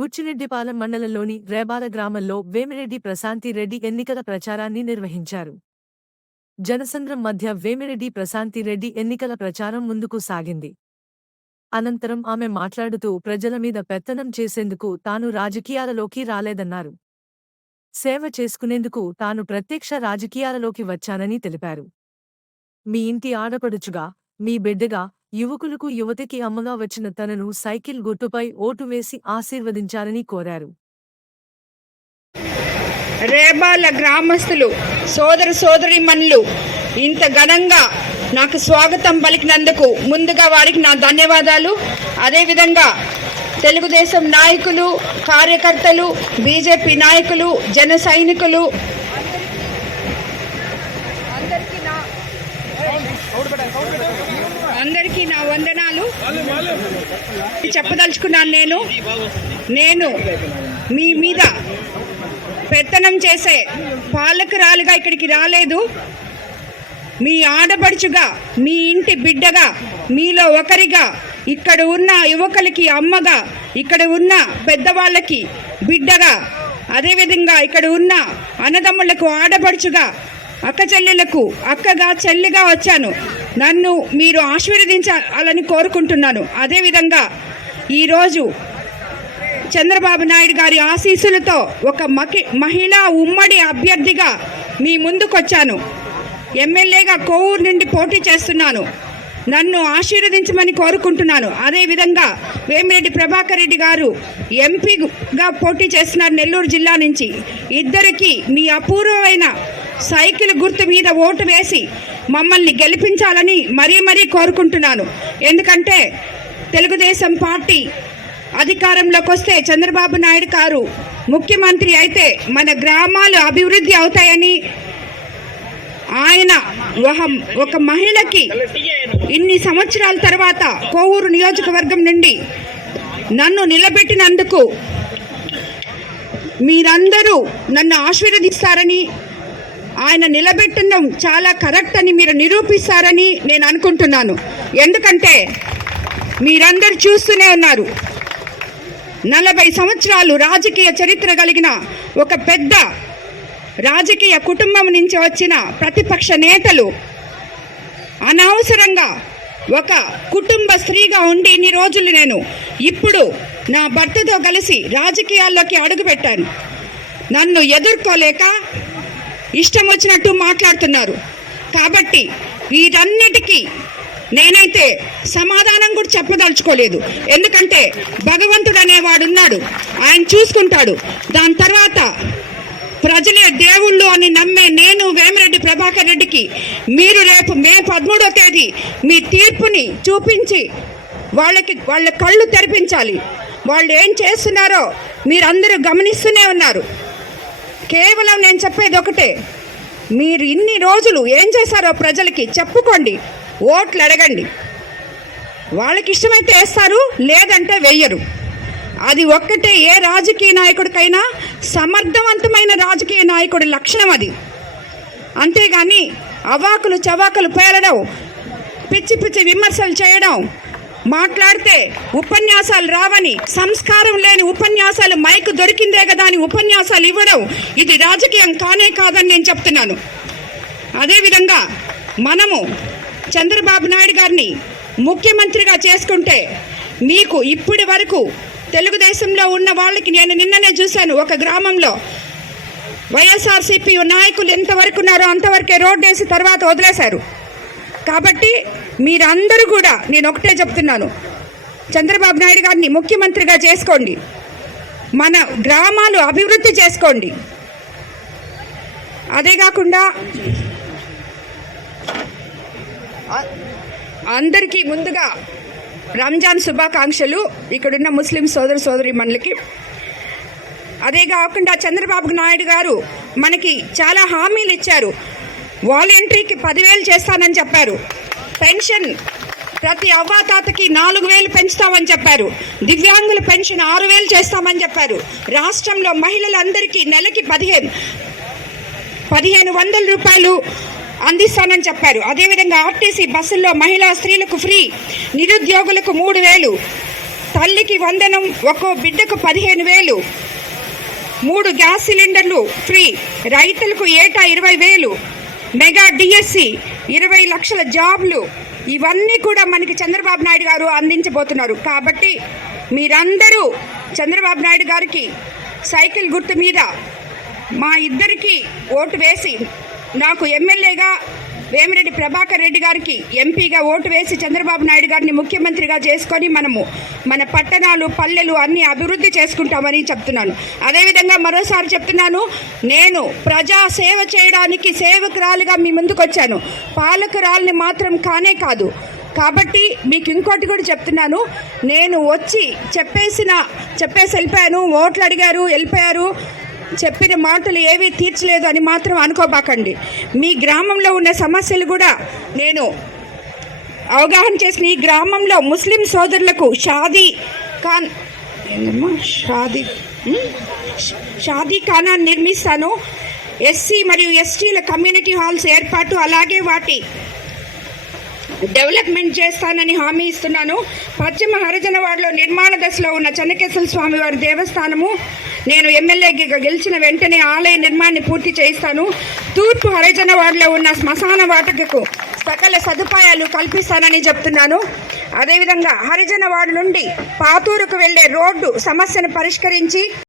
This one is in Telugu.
బుచ్చిరెడ్డిపాలెం మండలంలోని రేబాల గ్రామంలో వేమిరెడ్డి ప్రశాంతి రెడ్డి ఎన్నికల ప్రచారాన్ని నిర్వహించారు. జనసంద్రం మధ్య వేమిరెడ్డి ప్రశాంతి రెడ్డి ఎన్నికల ప్రచారం ముందుకు సాగింది. అనంతరం ఆమె మాట్లాడుతూ ప్రజల మీద పెత్తనం చేసేందుకు తాను రాజకీయాలలోకి రాలేదన్నారు. సేవ చేసుకునేందుకు తాను ప్రత్యక్ష రాజకీయాలలోకి వచ్చానని తెలిపారు. మీ ఇంటి ఆడపడుచుగా మీ బిడ్డగా యువకులకు యువతికి అమ్మగా వచ్చిన తనను సైకిల్ గుర్తుపై ఓటు వేసి ఆశీర్వదించాలని కోరారు. రేబాల గ్రామస్తులు సోదర సోదరిమణులు ఇంత ఘనంగా నాకు స్వాగతం పలికినందుకు ముందుగా వారికి నా ధన్యవాదాలు. అదేవిధంగా తెలుగుదేశం నాయకులు కార్యకర్తలు బీజేపీ నాయకులు జన సైనికులు అందరికీ నా వందనాలు చెప్పదలుచుకున్నాను నేను. నేను మీ మీద పెత్తనం చేసే పాలకురాలుగా ఇక్కడికి రాలేదు. మీ ఆడపడుచుగా మీ ఇంటి బిడ్డగా మీలో ఒకరిగా ఇక్కడ ఉన్న యువకులకి అమ్మగా ఇక్కడ ఉన్న పెద్దవాళ్ళకి బిడ్డగా అదేవిధంగా ఇక్కడ ఉన్న అన్నదమ్ములకు ఆడపడుచుగా అక్క చెల్లెలకు అక్కగా చెల్లిగా వచ్చాను. నన్ను మీరు ఆశీర్వదించాలని కోరుకుంటున్నాను. అదేవిధంగా ఈరోజు చంద్రబాబు నాయుడు గారి ఆశీస్సులతో ఒక మకి మహిళా ఉమ్మడి అభ్యర్థిగా మీ ముందుకొచ్చాను. ఎమ్మెల్యేగా కోవూరు నుండి పోటీ చేస్తున్నాను. నన్ను ఆశీర్వదించమని కోరుకుంటున్నాను. అదేవిధంగా వేమిరెడ్డి ప్రభాకర్ రెడ్డి గారు ఎంపీగా పోటీ చేస్తున్నారు నెల్లూరు జిల్లా నుంచి. ఇద్దరికి మీ అపూర్వమైన సైకిల్ గుర్తు మీద ఓటు వేసి మమ్మల్ని గెలిపించాలని మరీ మరీ కోరుకుంటున్నాను. ఎందుకంటే తెలుగుదేశం పార్టీ అధికారంలోకి వస్తే చంద్రబాబు నాయుడు గారు ముఖ్యమంత్రి అయితే మన గ్రామాలు అభివృద్ధి అవుతాయని ఆయన ఒక ఒక మహిళకి ఇన్ని సంవత్సరాల తర్వాత కోవూరు నియోజకవర్గం నుండి నన్ను నిలబెట్టినందుకు మీరందరూ నన్ను ఆశీర్వదిస్తారని ఆయన నిలబెట్టడం చాలా కరెక్ట్ అని మీరు నిరూపిస్తారని నేను అనుకుంటున్నాను. ఎందుకంటే మీరందరూ చూస్తూనే ఉన్నారు. నలభై సంవత్సరాలు రాజకీయ చరిత్ర కలిగిన ఒక పెద్ద రాజకీయ కుటుంబం నుంచి వచ్చిన ప్రతిపక్ష నేతలు అనవసరంగా ఒక కుటుంబ స్త్రీగా ఉండి ఇన్ని రోజులు నేను ఇప్పుడు నా భర్తతో కలిసి రాజకీయాల్లోకి అడుగుపెట్టాను. నన్ను ఎదుర్కోలేక ఇష్టం వచ్చినట్టు మాట్లాడుతున్నారు. కాబట్టి వీటన్నిటికీ నేనైతే సమాధానం కూడా చెప్పదలుచుకోలేదు. ఎందుకంటే భగవంతుడు అనేవాడు ఉన్నాడు. ఆయన చూసుకుంటాడు. దాని తర్వాత ప్రజలే దేవుళ్ళు అని నమ్మే నేను వేమిరెడ్డి ప్రభాకర్ రెడ్డికి మీరు రేపు మే పదమూడో తేదీ మీ తీర్పుని చూపించి వాళ్ళకి వాళ్ళ కళ్ళు తెరిపించాలి. వాళ్ళు ఏం చేస్తున్నారో మీరందరూ గమనిస్తూనే ఉన్నారు. కేవలం నేను చెప్పేది ఒకటే. మీరు ఇన్ని రోజులు ఏం చేశారో ప్రజలకి చెప్పుకోండి ఓట్లు అడగండి. వాళ్ళకి ఇష్టమైతే వేస్తారు లేదంటే వెయ్యరు అది ఒక్కటే ఏ రాజకీయ నాయకుడికైనా సమర్థవంతమైన రాజకీయ నాయకుడి లక్షణం అది. అంతేగాని అవాకులు చవాకులు పేలడం పిచ్చి పిచ్చి విమర్శలు చేయడం మాట్లాడితే ఉపన్యాసాలు రావని సంస్కారం లేని ఉపన్యాసాలు మైక్ దొరికిందే కదా అని ఉపన్యాసాలు ఇవ్వడం ఇది రాజకీయం కానే కాదని నేను చెప్తున్నాను. అదేవిధంగా మనము చంద్రబాబు నాయుడు గారిని ముఖ్యమంత్రిగా చేసుకుంటే మీకు ఇప్పటి వరకు తెలుగుదేశంలో ఉన్న వాళ్ళకి నేను నిన్ననే చూశాను ఒక గ్రామంలో వైఎస్ఆర్సీపీ నాయకులు ఎంతవరకు ఉన్నారో అంతవరకే రోడ్డు వేసి తర్వాత వదిలేశారు. కాబట్టి మీరందరూ కూడా నేను ఒకటే చెప్తున్నాను చంద్రబాబు నాయుడు గారిని ముఖ్యమంత్రిగా చేసుకోండి. మన గ్రామాలు అభివృద్ధి చేసుకోండి. అదే కాకుండా అందరికీ ముందుగా రంజాన్ శుభాకాంక్షలు. ఇక్కడున్న ముస్లిం సోదర సోదరి మనలకి. అదే కాకుండా చంద్రబాబు నాయుడు గారు మనకి చాలా హామీలు ఇచ్చారు. వాలంటరీకి పదివేలు చేస్తానని చెప్పారు. పెన్షన్ ప్రతి అవ్వాతాతకి నాలుగు వేలు పెంచుతామని చెప్పారు. దివ్యాంగుల పెన్షన్ ఆరు వేలు చేస్తామని చెప్పారు. రాష్ట్రంలో మహిళలందరికీ నెలకి పదిహేను పదిహేను వందల రూపాయలు అందిస్తానని చెప్పారు. అదేవిధంగా ఆర్టీసీ బస్సుల్లో మహిళా స్త్రీలకు ఫ్రీ నిరుద్యోగులకు మూడు వేలు తల్లికి వందనం ఒక్కో బిడ్డకు పదిహేను వేలు మూడు గ్యాస్ సిలిండర్లు ఫ్రీ రైతులకు ఏటా ఇరవై వేలు మెగా డిఎస్సి ఇరవై లక్షల జాబ్లు ఇవన్నీ కూడా మనకి చంద్రబాబు నాయుడు గారు అందించబోతున్నారు. కాబట్టి మీరందరూ చంద్రబాబు నాయుడు గారికి సైకిల్ గుర్తు మీద మా ఇద్దరికి ఓటు వేసి నాకు ఎమ్మెల్యేగా వేమిరెడ్డి ప్రభాకర్ రెడ్డి గారికి ఎంపీగా ఓటు వేసి చంద్రబాబు నాయుడు గారిని ముఖ్యమంత్రిగా చేసుకొని మనము మన పట్టణాలు పల్లెలు అన్ని అభివృద్ధి చేసుకుంటామని చెప్తున్నాను. అదేవిధంగా మరోసారి చెప్తున్నాను నేను ప్రజా సేవ చేయడానికి సేవకురాలుగా మీ ముందుకు వచ్చాను. పాలకురాలిని మాత్రం కానే కాదు. కాబట్టి మీకు ఇంకోటి కూడా చెప్తున్నాను నేను వచ్చి చెప్పేసిన చెప్పేసి వెళ్ళిపోయాను ఓట్లు అడిగారు వెళ్ళిపోయారు. చెప్పిన మాటలు ఏవి తీర్చలేదు అని మాత్రం అనుకోబాకండి. మీ గ్రామంలో ఉన్న సమస్యలు కూడా నేను అవగాహన చేసిన ఈ గ్రామంలో ముస్లిం సోదరులకు షాదీ ఖాన్ ఏందమ్మా? షాదీ షాదీ ఖానా నిర్మిస్తాను. ఎస్సీ మరియు ఎస్టీల కమ్యూనిటీ హాల్స్ ఏర్పాటు అలాగే వాటి డెవలప్మెంట్ చేస్తానని హామీ ఇస్తున్నాను. పశ్చిమ హరిజనవాడలో నిర్మాణ దశలో ఉన్న చెన్నకేశ్వర స్వామి వారి దేవస్థానము నేను ఎమ్మెల్యేగా గెలిచిన వెంటనే ఆలయ నిర్మాణాన్ని పూర్తి చేయిస్తాను. తూర్పు హరిజనవాడలో ఉన్న శ్మశాన వాటికకు సకల సదుపాయాలు కల్పిస్తానని చెప్తున్నాను. అదేవిధంగా హరిజనవాడ నుండి పాతూరుకు వెళ్ళే రోడ్డు సమస్యను పరిష్కరించి